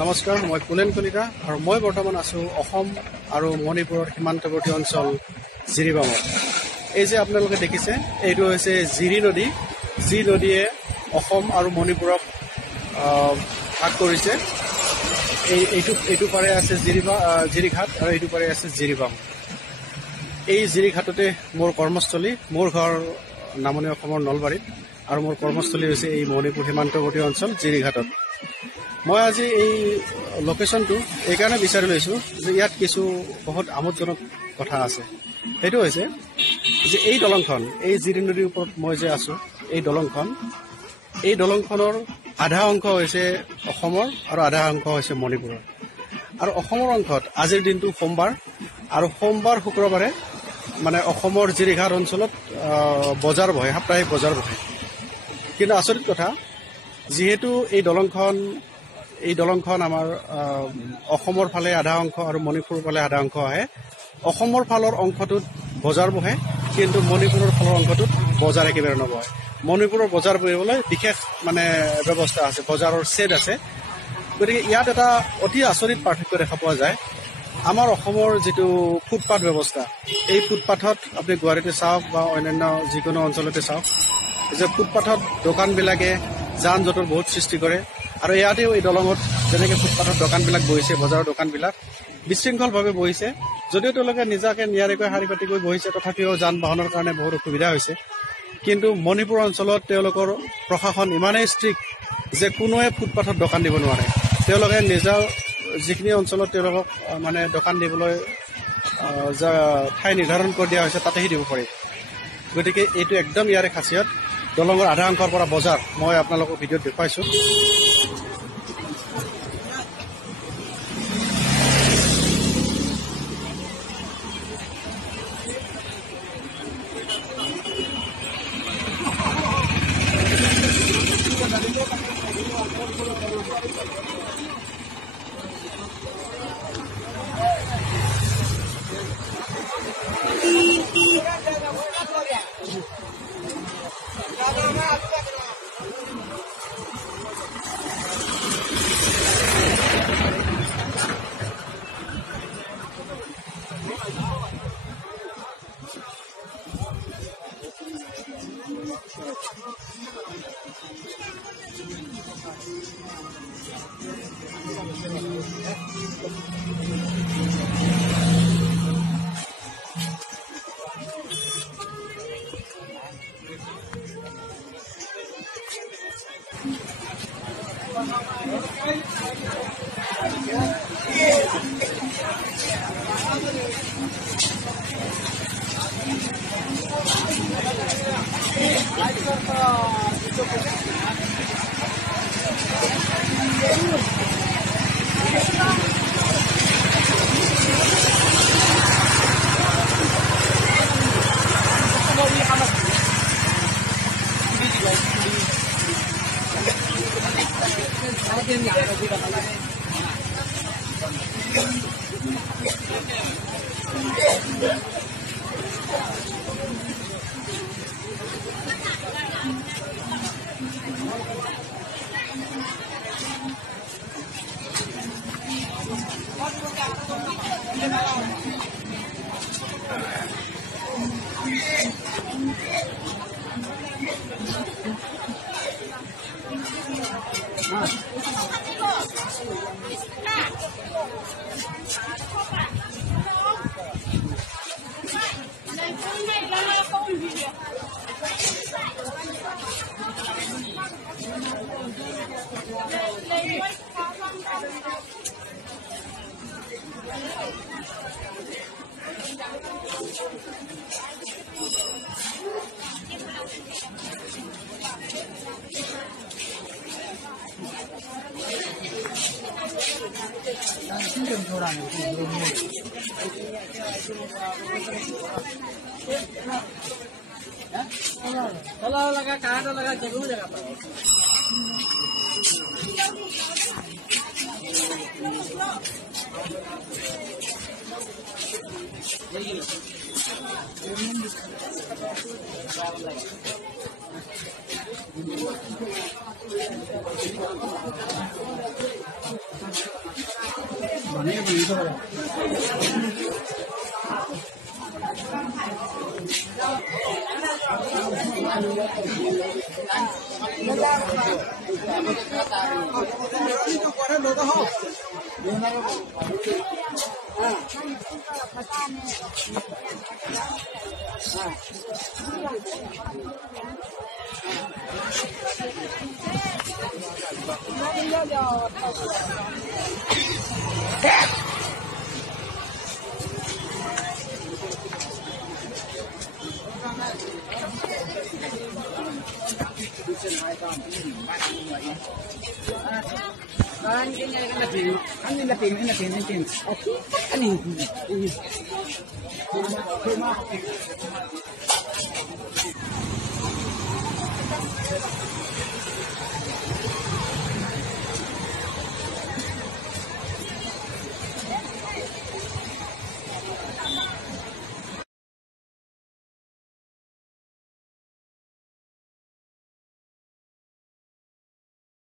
নমস্কাৰ, মই পুলেন কলিতা আৰু মই বৰ্তমান আছোঁ অসম আৰু মণিপুৰৰ সীমান্তৱৰ্তী অঞ্চল জিৰিবামত। এই যে আপোনালোকে দেখিছে, এইটো হৈছে জিৰি নদী, যি নদীয়ে অসম আৰু মণিপুৰক ভাগ কৰিছে। এইটো পাৰে আছে জিৰিঘাট আৰু এইটো পাৰে আছে জিৰিবাম। এই জিৰিঘাটতে মোৰ কৰ্মস্থলী, মোৰ ঘৰ নামনি অসমৰ নলবাৰীত আৰু মোৰ কৰ্মস্থলী হৈছে এই মণিপুৰ সীমান্তৱৰ্তী অঞ্চল জিৰিঘাটত। মই আজি এই লোকেশ্যনটো এইকাৰণে বিচাৰি লৈছোঁ যে ইয়াত কিছু বহুত আমোদজনক কথা আছে। সেইটো হৈছে যে এই দলংখন, এই জিৰি নদীৰ ওপৰত মই যে আছোঁ, এই দলংখনৰ আধা অংশ হৈছে অসমৰ আৰু আধা অংশ হৈছে মণিপুৰৰ। আৰু অসমৰ অংশত আজিৰ দিনটো সোমবাৰ, আৰু সোমবাৰ শুক্ৰবাৰে মানে অসমৰ জিৰিঘাট অঞ্চলত বজাৰ বহে, সাপ্তাহিক বজাৰ বহে। কিন্তু আচৰিত কথা, যিহেতু এই দলংখন আমাৰ অসমৰ ফালে আধা অংশ আৰু মণিপুৰৰ ফালে আধা অংশ আহে। অসমৰ ফালৰ অংশটোত বজাৰ বহে, কিন্তু মণিপুৰৰ ফালৰ অংশটোত বজাৰ একেবাৰে নবহে। মণিপুৰৰ বজাৰ বহিবলৈ বিশেষ মানে ব্যৱস্থা আছে, বজাৰৰ ছেড আছে। গতিকে ইয়াত এটা অতি আচৰিত পাৰ্থক্য দেখা পোৱা যায়। আমাৰ অসমৰ যিটো ফুটপাথ ব্যৱস্থা, এই ফুটপাথত আপুনি গুৱাহাটীতে চাওক বা অন্যান্য যিকোনো অঞ্চলতে চাওক যে ফুটপাথত দোকানবিলাকে যান জঁটৰ বহুত সৃষ্টি কৰে। আৰু ইয়াতেও এই দলঙত যেনেকৈ ফুটপাথৰ দোকানবিলাক বহিছে, বজাৰৰ দোকানবিলাক বিশৃংখলভাৱে বহিছে। যদিও তেওঁলোকে নিজাকৈ নিয়াৰিকৈ শাৰী পাতিকৈ বহিছে, তথাপিও যান বাহনৰ কাৰণে বহুত অসুবিধা হৈছে। কিন্তু মণিপুৰ অঞ্চলত তেওঁলোকৰ প্ৰশাসন ইমানেই ষ্ট্ৰিক্ট যে কোনোৱে ফুটপাথত দোকান দিব নোৱাৰে। তেওঁলোকে নিজৰ যিখিনি অঞ্চলত তেওঁলোকক মানে দোকান দিবলৈ ঠাই নিৰ্ধাৰণ কৰি দিয়া হৈছে, তাতেহে দিব পাৰি। গতিকে এইটো একদম ইয়াৰে খাচিয়ত। দলঙৰ আধা অংশৰ পৰা বজাৰ মই আপোনালোকক ভিডিঅ'ত দেখুৱাইছোঁ। लगा कहाँ तो लगा जरूर जगह पर Anh